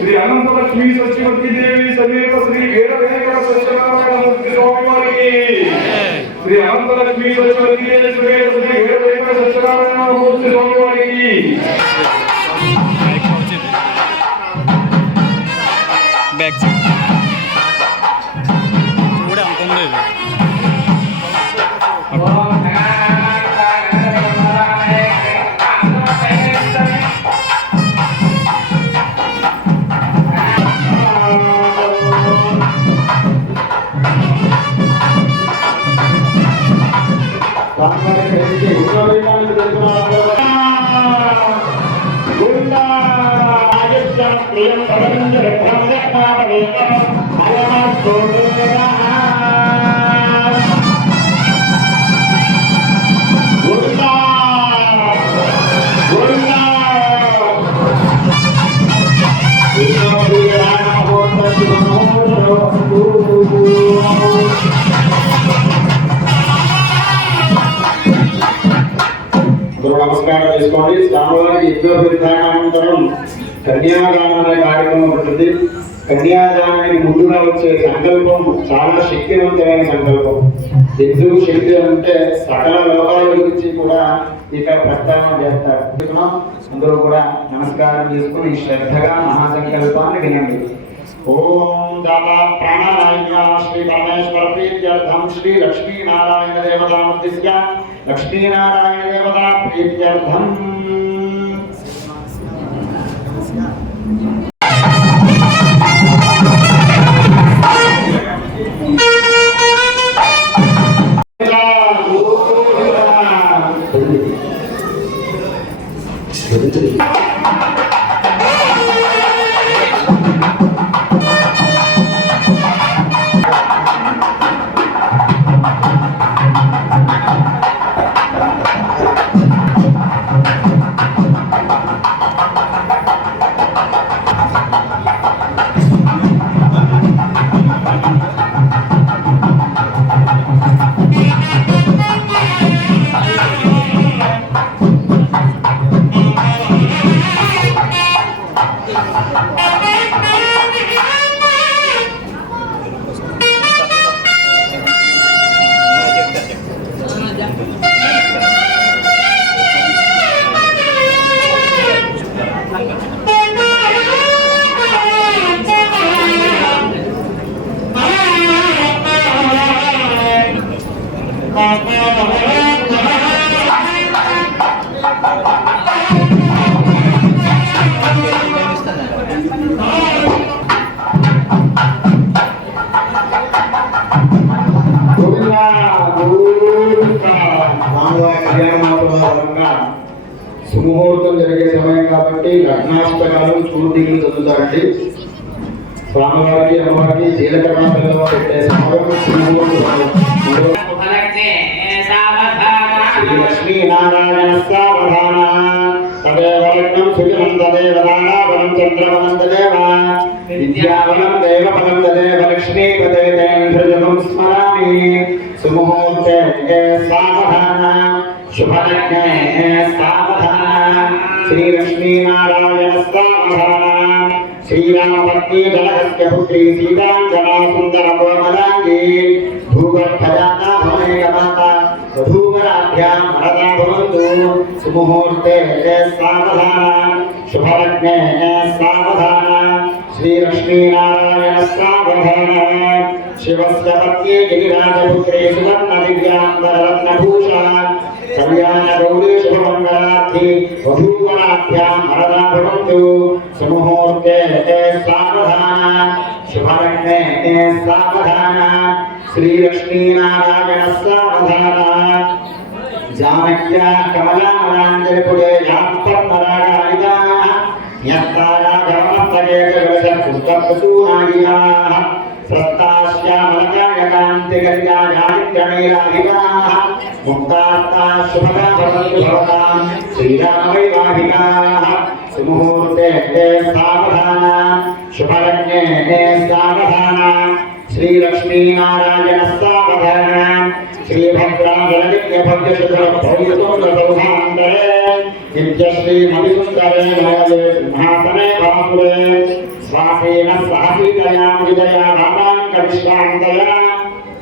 శ్రీ అనంత లక్ష్మీ సత్యవతి దేవి సమేత శ్రీ వీర సత్యనారాయణ మూర్తి స్వామి వారికి శ్రీ అనంత లక్ష్మీ సత్యవతి దేవి సమేత నమస్కారం చేసుకోండి స్వామివారికి యజ్ఞోపరిధానానంతరం కన్యాదానం అనే కార్యక్రమం ఉంటుంది కన్యాదానానికి ముందుగా వచ్చే సంకల్పం చాలా శక్తివంతమైన సంకల్పం. ఎందుకు శక్తి అంటే సకల లోకాల గురించి కూడా ఇక్కడ ప్రస్తావన చేస్తారు. అందరూ కూడా నమస్కారం చేసుకుని శ్రద్ధగా మహాసంకల్పాన్ని వినండి. ఓం దాదా ప్రాణాయామ శ్రీ పరమేశ్వర ప్రీత్యర్థం శ్రీ లక్ష్మీ నారాయణ దేవతాముద్దిశ్య దేవతా ప్రీత్యర్థం. కాబట్టి లగ్నాష్టకాలు చూడిలు చదువుతారండి స్వామివారికి అమ్మవారికి సుముహూర్తం శ్రీ లక్ష్మీనారాయణ సావధాన? తదేవ లగ్నం సుఖం తదేవ నానావనం చంద్రవనం తదేవ విద్యావనం దేవఫలం తదేవ లక్ష్మీపదే తేంద్రజలం స్మరామి. సుముహూర్తే సావధాన? శుభలగ్నే సావధాన శ్రీ లక్ష్మీనారాయణ సావధాన శ్రీరామపత్ని జలహస్య పుత్రి సీతాంజనా సుందర కోమలాంగి భూగర్భజాతా భవనేకమాత వధూవరాభ్యాం వరదా భవంతు సుముహూర్తే సావధాన శుభలగ్నే సావధాన శ్రీలక్ష్మీనారాయణ సావధాన कल्याण गौरीभ मंगलार्थी वधूवराभ्यां वरदा भवन्तु। सुमुहूर्ते ते सावधान शुभरण्ये ते सावधान श्रीलक्ष्मीनारायण सावधान जानक्या कमलामलाञ्जलिपुरे यात्तन्नरागायिताः यत्ताया गमनस्तगे जगवश पुस्तकसूनागियाः सत्ताश्यामलक कान्ते कल्याणादित्यणैराधिकाः मुक्तात्मा सुभगा भवन्तु भवताम् श्रीरामवैवाहिकाः सुमुहूर्ते ते सावधाना शुभरण्ये ते सावधाना श्रीलक्ष्मीनारायण सावधाना श्रीभद्राजलदिव्यभव्यशुभभव्यसौन्दरे नित्यश्रीमधिसुन्दरे नवदे सिंहासने वासुरे स्वासेन सहसीतया विजया रामाङ्कविश्वान्तया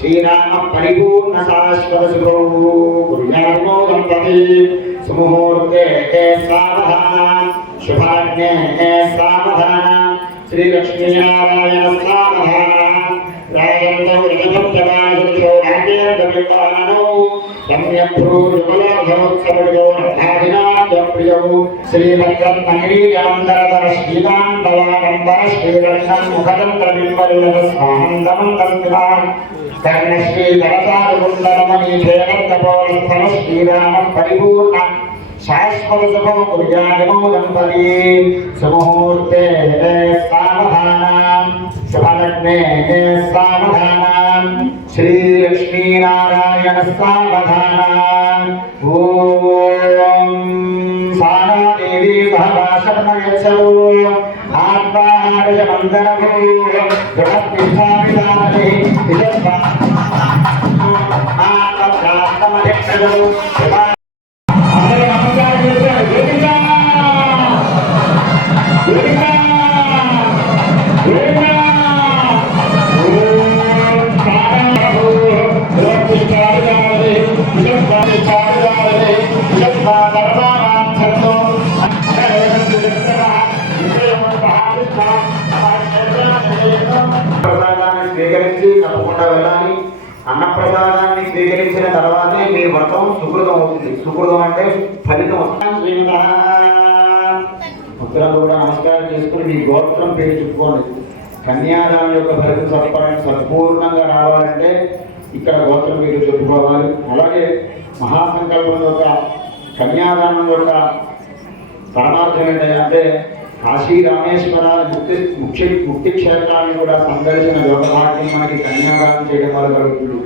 శ్రీరామ పరిపూర్ణ శాశ్వత శుభో. గురుజానో గణపతి. సుముహూర్తే సావధానం శుభాగ్నే సావధానం శ్రీలక్ష్మీనారాయణ సావధానం రాజంతో రజభక్తమానో రాజ్యాంగో రమ్యభ్రూరుమలోభవోత్సవో రథాధినాథ్యం ప్రియో శ్రీభద్రం మహిళీయాంతరధర శ్రీమాన్ భవానంబర శ్రీరంగం ముఖదంతరింపరిణ స్వానందమంతం కర్ణశ్రీ లలతారుగుండరమణి జయనంద పౌరస్థన శ్రీరామం పరిపూర్ణ. శాశ్వత శుభం ఉర్జాగమౌలం పరి. సుముహూర్తే సావధానాం శుభలగ్నే సావధానాం శ్రీలక్ష్మీనారాయణ సావధానాం ఓం సానాదేవి సహ భాషణ యచ్చౌ అందరూ అన్నప్రసాదాన్ని స్వీకరించిన తర్వాతే మీ వ్రతం సుకృతం అవుతుంది. సుకృతం అంటే ఫలితం వస్తుంది. కూడా నమస్కారం చేసుకుని మీ గోత్రం పేరు చెప్పుకోండి. కన్యాదానం యొక్క ఫలితం సత్పరం సంపూర్ణంగా రావాలంటే ఇక్కడ గోత్రం పేరు చెప్పుకోవాలి. అలాగే మహాసంకల్పం యొక్క కన్యాదానం యొక్క పరమార్థం ఏంటంటే కాశీ రామేశ్వర ముక్తి ముఖ్య ముక్తి క్షేత్రాన్ని కూడా సందర్శన యోగభాగ్యం మనకి కన్యాదానం చేయడం వల్ల కలుగుతుంది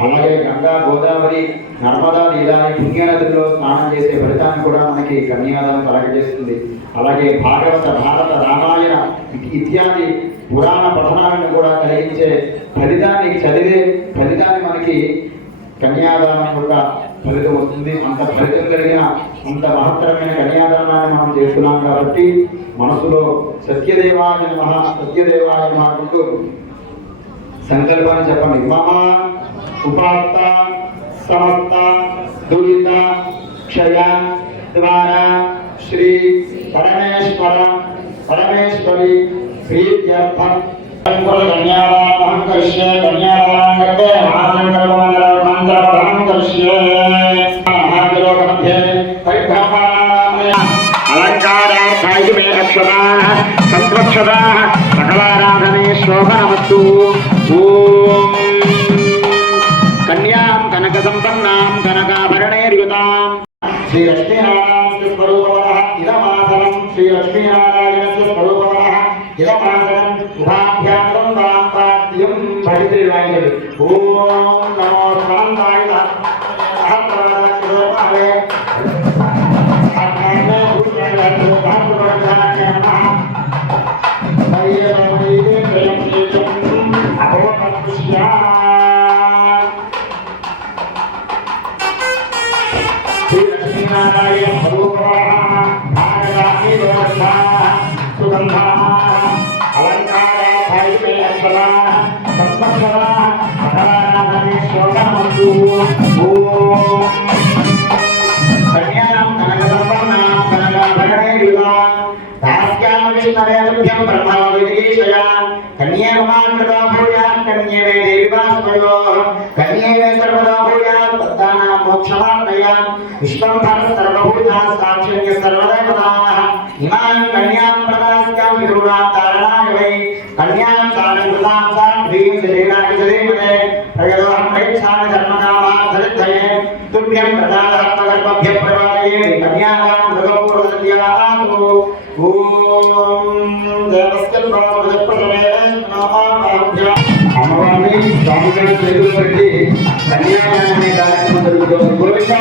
అలాగే గంగా గోదావరి నర్మదా నీలాని పుణ్యనదుల్లో స్నానం చేసే ఫలితాన్ని కూడా మనకి కన్యాదానం కలగజేస్తుంది. అలాగే భాగవత భారత రామాయణ ఇత్యాది పురాణ పఠనాలను కూడా కలిగించే ఫలితాన్ని చదివే ఫలితాన్ని మనకి కన్యాదానం యొక్క ఫలితం వస్తుంది. అంత ఫలితం కలిగిన అంత మహత్తరమైన కన్యాదానాన్ని మనం చేస్తున్నాం కాబట్టి మనసులో సత్యదేవాయ నమ సత్యదేవాయ నమ అంటూ సంకల్పాన్ని చెప్పండి. మమ ఉపాత్త సమస్త దురిత క్షయ ద్వారా శ్రీ పరమేశ్వర పరమేశ్వరి ప్రీత్యర్థం. కన్యాదానం కృష్ణ కన్యాదానం కట్టే మహాసంకల్పమంగళ మంత్రపఠనం కరిష్యే. కృష్ణ మే అక్షరాः సకలారాధనే శోభనమస్తు. ఓం కన్యాం కనక సంపన్నాం కనకాభరణైర్యుతాం. శ్రీలక్ష్మీనారాయణ లక్ష్మీనారాయణ ఇదమాసనం. శ్రీలక్ష్మీనారాయణ లక్ష్మీనారాయణ ఇదమాసనం. ఉభాభ్యాం తాం పాద్యం ఓం నమో స్వాంతాయ సహస్రాయ ఓం ದಾಸ್ಯಾಮಗಿನ್ನರೇಭ್ಯಂ ಬ್ರಹ್ಮ ವಿಜಯೇಶಯ ಕನ್ಯೆ ಮಮಾನ್ ಕೃತಾ ಭೂಯಾತ್ ಕನ್ಯೆ ಮೇ ದೇವಿವಾಸ್ಮಯೋ ಕನ್ಯೆ ಮೇ ಸರ್ವದಾ ಭೂಯಾತ್ ತತ್ತಾನಾಂ ಮೋಕ್ಷಮಾತ್ಮಯ ವಿಶ್ವಂ ಭರ ಸರ್ವಭೂತಾ ಸಾಕ್ಷಿಣ್ಯ ಸರ್ವದಾ ಪ್ರದಾನಃ ಇಮಾನ್ ಕನ್ಯಾಂ ಪ್ರದಾಸ್ಯಾಂ ವಿರೂಣಾಂ ಕಾರಣಾಯ ವೈ ಕನ್ಯಾಂ ಕಾರಣಕೃತಾಂ ಸಾಂ ಶ್ರೀಂ ಶ್ರೀರಾಗಿ ಶ್ರೀಂ ప్రవాదయే కన్యాదాం మృగపూర్వద్యాతు ఓం దేవస్కల్ భవదప్రసమే నమః అమ్మవారిని స్వామిగారి చేతులు పెట్టి కన్యాదానం అనే కార్యక్రమం జరుగుతుంది. గోవిందా.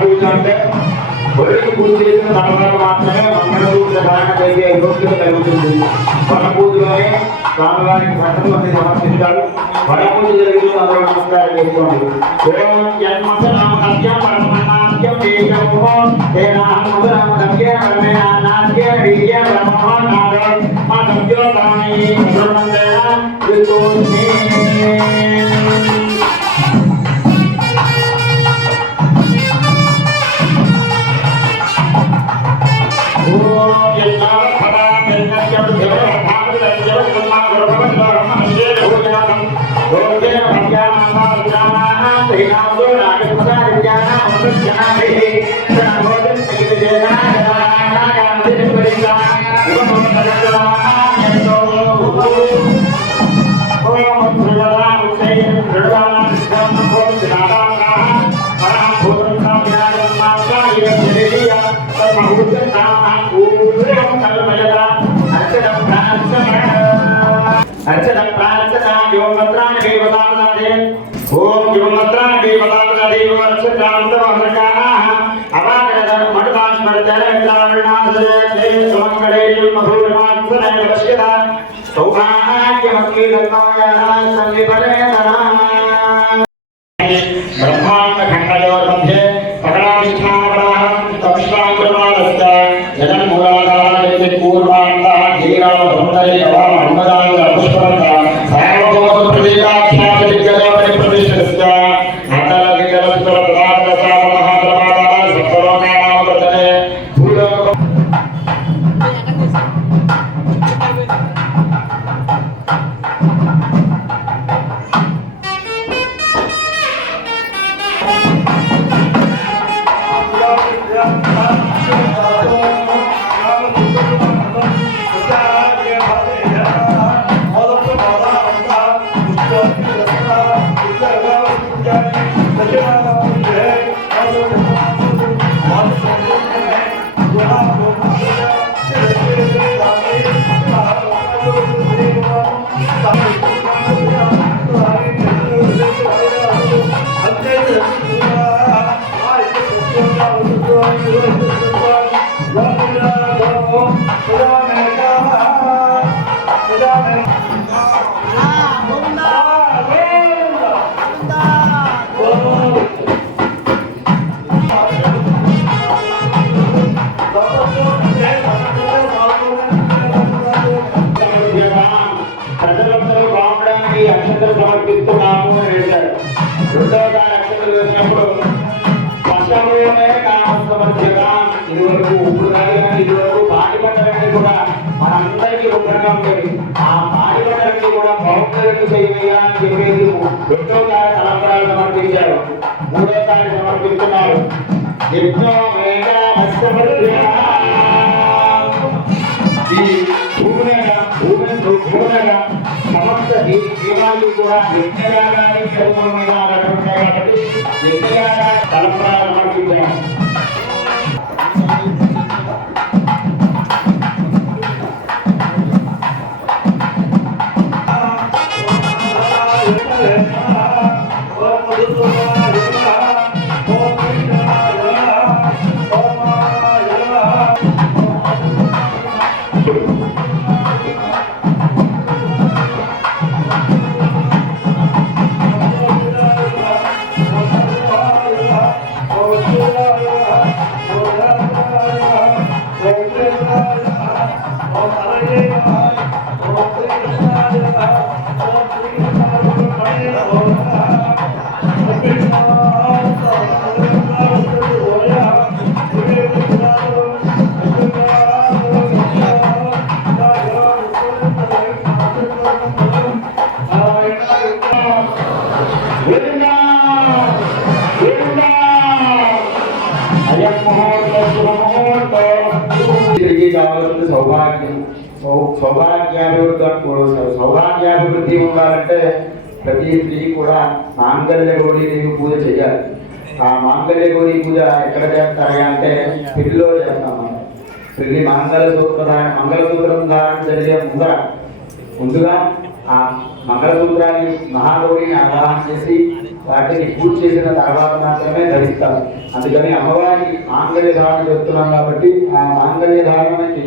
పూజ అంటే వరకు పూజ చేసిన తర్వాత మాత్రమే మంగళసూత్ర ధారణ చేసే యోగ్యత కలుగుతుంది వర పూజలోనే స్వామివారికి సత్సంగతి సమర్పిస్తారు వర పూజ జరిగిన అందరూ నమస్కారం చేసుకోండి ఓం జన్మసనామ సత్యం పరమనాట్యం వేదమో తేనాహం మధురామ సత్య పరమేణ నాట్య వీర్య బ్రహ్మ నాద మా సత్యో కామీ మధురమందేన Amen. అర్చన ప్రార్థన యోగత్రాన్ని దేవతానాదే ఓం యోగత్రాన్ని దేవతానాదే వర్షకాంతమహకాః అవాగద మడుదాస్మరతర విచారణాసరే సుమంగళే మధురమాత్సనే వశ్యత సౌభాగ్యమస్మి పంటలన్నీ కూడా చేయవయ్యా అని చెప్పేసి రెండోసారి తలంబరాలు సమర్పించారు. మూడోసారి సమర్పిస్తున్నారు. యజ్ఞో వేదామస్తమర్ప్యా. ఈ భూమిగా భూమి భూమిగా సమస్త జీవాలు కూడా యజ్ఞయాగాన్ని తలంబరాలు సమర్పించారు. సౌభాగ్యాభివృద్ధి ఉండాలంటే ప్రతి స్త్రీ కూడా మాంగళ్య గౌరీ దేవి పూజ చేయాలి. ఆ మాంగళ్య గౌరీ పూజ ఎక్కడ చేస్తారు అంటే పెళ్ళిలో చేస్తాం పెళ్ళి మంగళ మంగళసూత్రం ధారణ జరిగే ముందర ముందుగా ఆ మంగళసూత్రాన్ని మహాగౌరిని ఆవాహన చేసి వాటిని పూజ చేసిన తర్వాత మాత్రమే ధరిస్తారు అందుకని అమ్మవారికి మాంగళ్య ధారణ చేస్తున్నాం కాబట్టి ఆ మాంగళ్య ధారణకి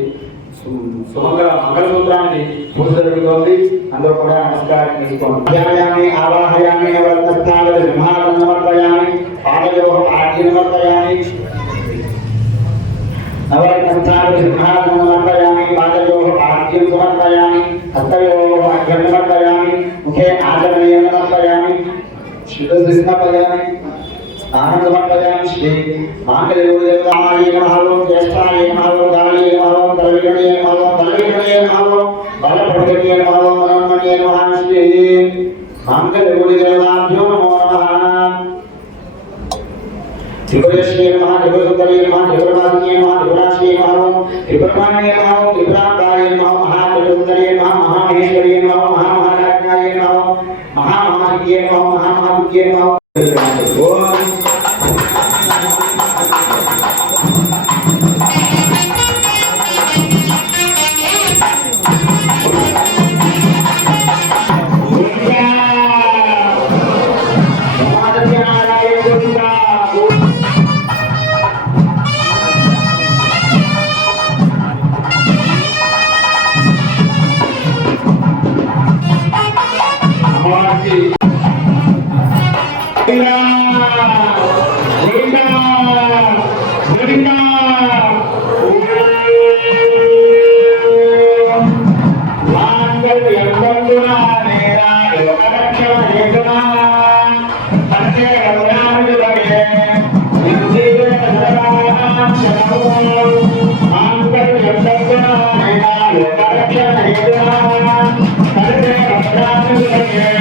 సుమంగళ మంగళసూత్రాన్ని పూజ జరుగుతోంది అందరూ కూడా నమస్కారం చేసుకోండి. ఆవాహయామి నవరత్నాల సింహాలను పాదయో ఆజ్ఞ సమర్పయామి నవరత్నాలు పాదయో ఆజ్ఞం సమర్పయామి హస్తయోः అర్ఘ్యం ముఖే ఆచమనీయం సమర్పయామి శిరసి సమర్పయామి స్నానం సమర్పయామి శ్రీ మాంగళ్యదేవతాయ నమః జ్యేష్ఠాయ నమః ఓం నమః ఓం బలపడగణే నమః ఓం నమః శ్రీ మాంగళ్యదేవతాభ్యో నమో నమః త్రిపురశ్రీ నమః త్రిపురసుందరీ నమః త్రిపురవాసిన్యే నమః త్రిపురాశ్రీ నమః త్రిపురమాన్యే నమః త్రిపురాంబాయే నమః మహాత్రిపురసుందరీ నమః మహామహేశ్వరీ నమః మహామహారాజ్ఞాయే నమః నమః నమః ఓం Yeah.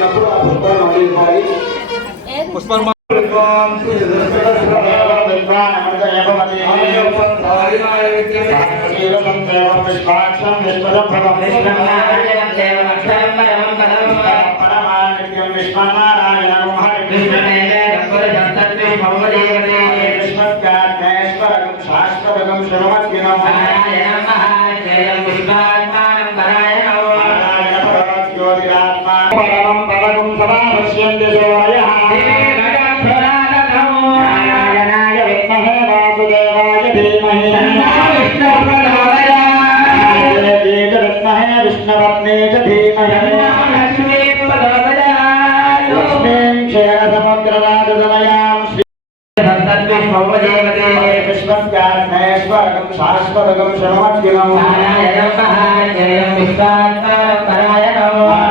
సమర్పించినప్పుడు ఆ పుష్పాలు మళ్ళీ ఇవ్వాలి పుష్పాలు పరమం शाश्वतकं श्रवणम् जयं परायणौ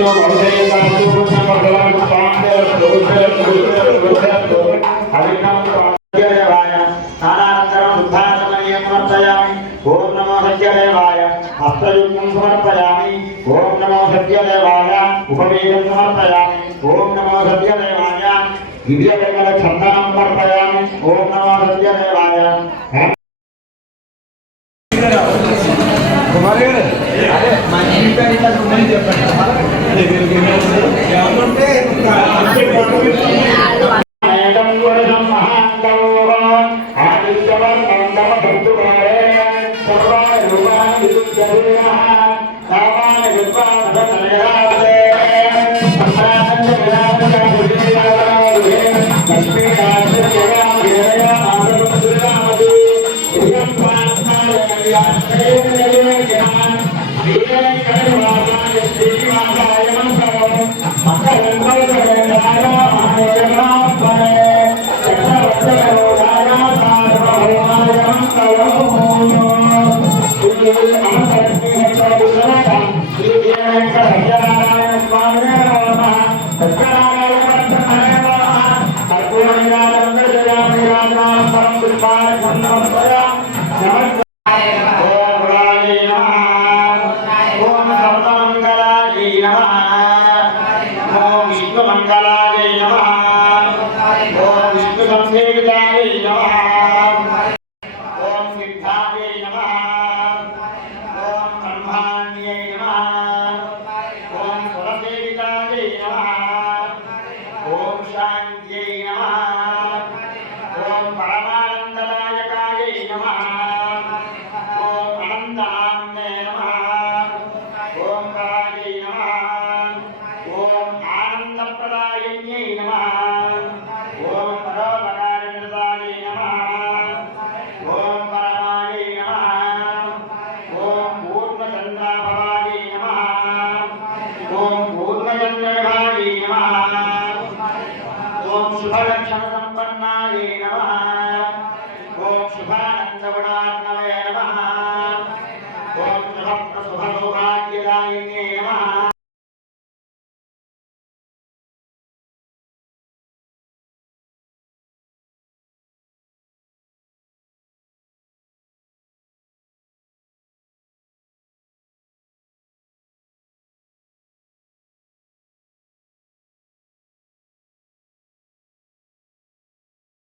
భవిష్యత్తు భవిష్యత్తు పుణ్యపదలకు Thank you.